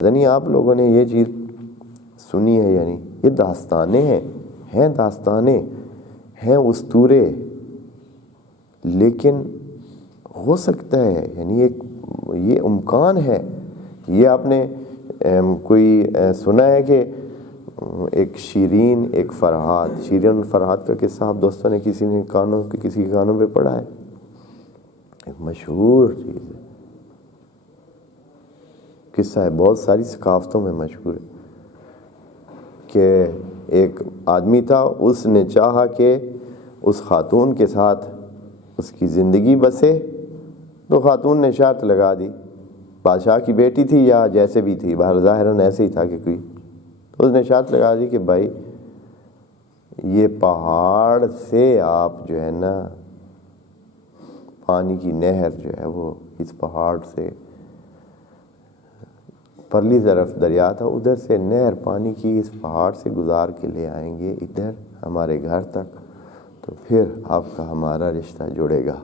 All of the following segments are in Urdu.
یعنی آپ لوگوں نے یہ چیز سنی ہے، یعنی یہ داستانیں ہیں داستانیں ہیں اسطورے، لیکن ہو سکتا ہے، یعنی یہ امکان ہے. یہ آپ نے کوئی سنا ہے کہ ایک شیرین ایک فرحات، شیرین فرحات کا قصہ آپ دوستوں نے کسی کے کانوں پہ پڑھا ہے؟ ایک مشہور چیز ہے، قصہ ہے، بہت ساری ثقافتوں میں مشہور ہے کہ ایک آدمی تھا، اس نے چاہا کہ اس خاتون کے ساتھ اس کی زندگی بسے، تو خاتون نے شرط لگا دی. بادشاہ کی بیٹی تھی یا جیسے بھی تھی، باہر ظاہراً ایسے ہی تھا کہ کوئی، تو اس نے شرط لگا دی کہ بھائی یہ پہاڑ سے آپ جو ہے نا پانی کی نہر جو ہے وہ اس پہاڑ سے، پرلی طرف دریا تھا، ادھر سے نہر پانی کی اس پہاڑ سے گزار کے لے آئیں گے ادھر ہمارے گھر تک، تو پھر آپ کا ہمارا رشتہ جڑے گا.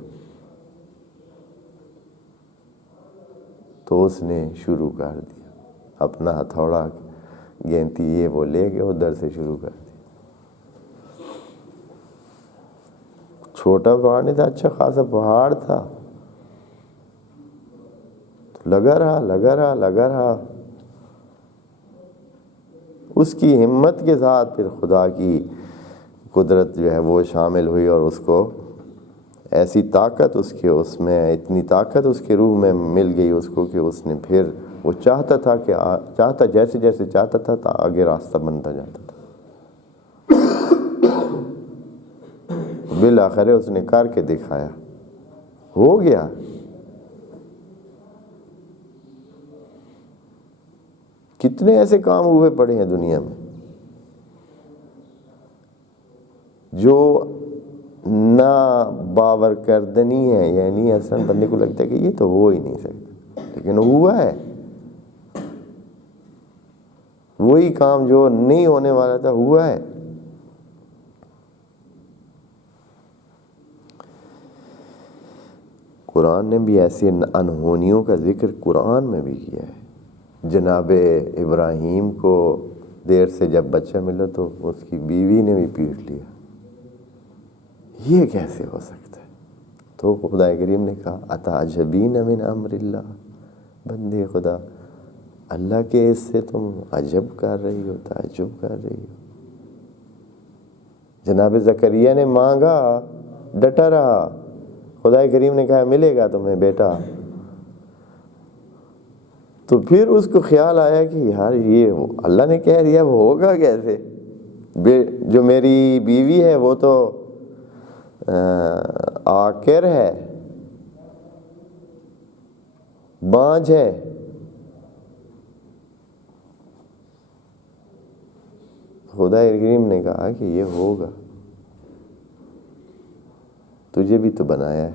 تو اس نے شروع کر دیا، اپنا ہتھوڑا گینتی یہ وہ لے کے ادھر سے شروع کر دیا. چھوٹا پہاڑ نہیں تھا، اچھا خاصا پہاڑ تھا. لگا رہا اس کی ہمت کے ساتھ پھر خدا کی قدرت جو ہے وہ شامل ہوئی، اور اس کو ایسی طاقت اس میں اتنی طاقت اس کے روح میں مل گئی اس کو کہ اس نے پھر وہ چاہتا جیسے جیسے چاہتا تھا تو آگے راستہ بنتا جاتا تھا. بالآخر اس نے کر کے دکھایا، ہو گیا. کتنے ایسے کام ہوئے پڑے ہیں دنیا میں جو نا باور کردنی ہے، یعنی اصلا بندے کو لگتا ہے کہ یہ تو ہو ہی نہیں سکتا، لیکن ہوا ہے. وہی کام جو نہیں ہونے والا تھا ہوا ہے. قرآن نے بھی ایسی انہونیوں کا ذکر قرآن میں بھی کیا ہے. جناب ابراہیم کو دیر سے جب بچہ ملا تو اس کی بیوی نے بھی پیٹ لیا. یہ کیسے ہو سکتا ہے؟ تو خدا کریم نے کہا اتعجبین من امر اللہ، بندے خدا اللہ کے اس سے تم عجب کر رہی ہو، تعجب کر رہی ہو. جناب زکریا نے مانگا، ڈٹا رہا، خدا کریم نے کہا ملے گا تمہیں بیٹا. تو پھر اس کو خیال آیا کہ یار یہ اللہ نے کہہ دیا، وہ ہوگا کیسے؟ جو میری بیوی ہے وہ تو عاقر ہے، بانجھ ہے. خدا کریم نے کہا کہ یہ ہوگا، تجھے بھی تو بنایا ہے.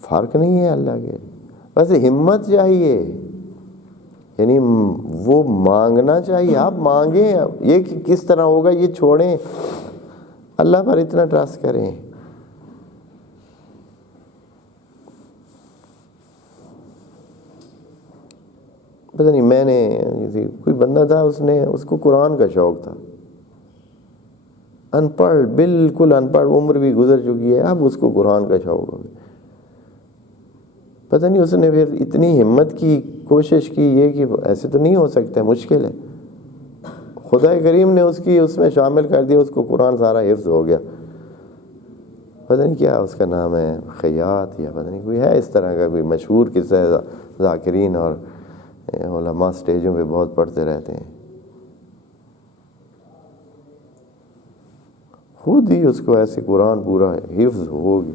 فرق نہیں ہے اللہ کے، بس ہمت چاہیے، یعنی وہ مانگنا چاہیے. آپ مانگیں، یہ کہ کس طرح ہوگا یہ چھوڑیں، اللہ پر اتنا ٹرسٹ کریں. پتہ نہیں، میں نے کوئی بندہ تھا، اس کو قرآن کا شوق تھا، ان پڑھ، بالکل ان پڑھ، عمر بھی گزر چکی ہے، اب اس کو قرآن کا شوق ہو گیا. پتہ نہیں اس نے پھر اتنی ہمت کی، کوشش کی، یہ کہ ایسے تو نہیں ہو سکتا، مشکل ہے. خدا کریم نے اس میں شامل کر دیا، اس کو قرآن سارا حفظ ہو گیا. پتہ نہیں کیا اس کا نام ہے، خیات یا پتہ نہیں کوئی ہے اس طرح کا کوئی مشہور قصہ ہے. ذاکرین اور علماء سٹیجوں پہ بہت پڑھتے رہتے ہیں. خود ہی اس کو ایسے قرآن پورا حفظ ہو گیا.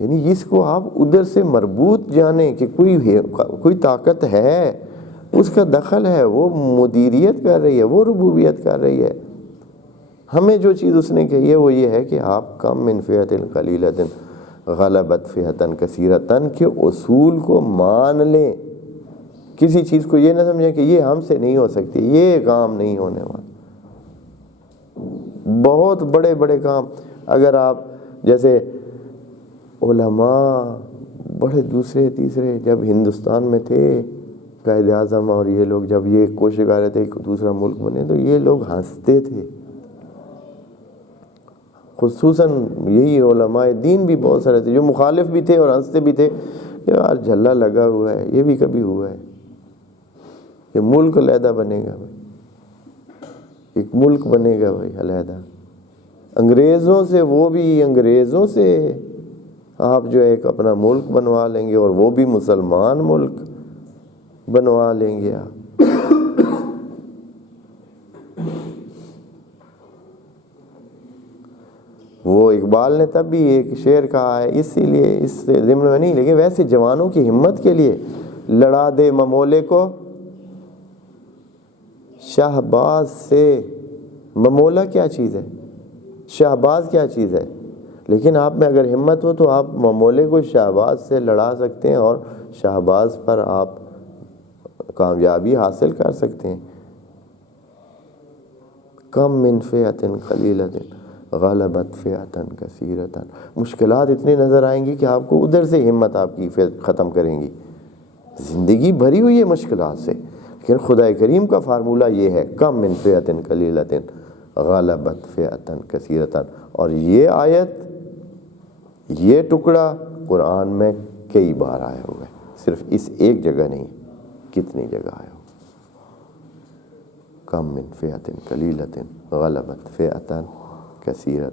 یعنی اس کو آپ ادھر سے مربوط جانیں کہ کوئی طاقت ہے، اس کا دخل ہے، وہ مدیریت کر رہی ہے، وہ ربوبیت کر رہی ہے. ہمیں جو چیز اس نے کہی ہے وہ یہ ہے کہ آپ کم من فئۃ قلیلۃ غلبت فئۃ کثیرۃ کے اصول کو مان لیں. کسی چیز کو یہ نہ سمجھیں کہ یہ ہم سے نہیں ہو سکتی، یہ کام نہیں ہونے والا. بہت بڑے بڑے کام، اگر آپ جیسے علماء بڑے دوسرے تیسرے جب ہندوستان میں تھے قائد اعظم اور یہ لوگ جب یہ کوشش کر رہے تھے کہ دوسرا ملک بنے تو یہ لوگ ہنستے تھے، خصوصاً یہی علماء دین بھی بہت سارے تھے جو مخالف بھی تھے اور ہنستے بھی تھے، یار جھلا لگا ہوا ہے، یہ بھی کبھی ہوا ہے، یہ ملک علیحدہ بنے گا بھائی، ایک ملک بنے گا بھائی علیحدہ، انگریزوں سے وہ بھی انگریزوں سے آپ جو ہے ایک اپنا ملک بنوا لیں گے اور وہ بھی مسلمان ملک بنوا لیں گے آپ۔ وہ اقبال نے تب بھی ایک شعر کہا ہے، اسی لیے اس سے ضمن میں نہیں لیکن ویسے جوانوں کی ہمت کے لیے، لڑا دے ممولے کو شہباز سے۔ ممولہ کیا چیز ہے، شہباز کیا چیز ہے، لیکن آپ میں اگر ہمت ہو تو آپ ممولے کو شہباز سے لڑا سکتے ہیں اور شہباز پر آپ کامیابی حاصل کر سکتے ہیں۔ کم من فئۃ قلیلۃ غلبت فئۃ کثیرۃ، مشکلات اتنی نظر آئیں گی کہ آپ کو ادھر سے ہمت آپ کی ختم کریں گی۔ زندگی بھری ہوئی ہے مشکلات سے، لیکن خدا کریم کا فارمولہ یہ ہے، کم من فئۃ قلیلۃ غلبت فئۃ کثیرۃ۔ اور یہ آیت، یہ ٹکڑا قرآن میں کئی بار آیا ہوا ہے، صرف اس ایک جگہ نہیں، کتنی جگہ آیا ہوا۔ کم من فئۃ قلیلۃ غلبت فئۃ کثیرۃ۔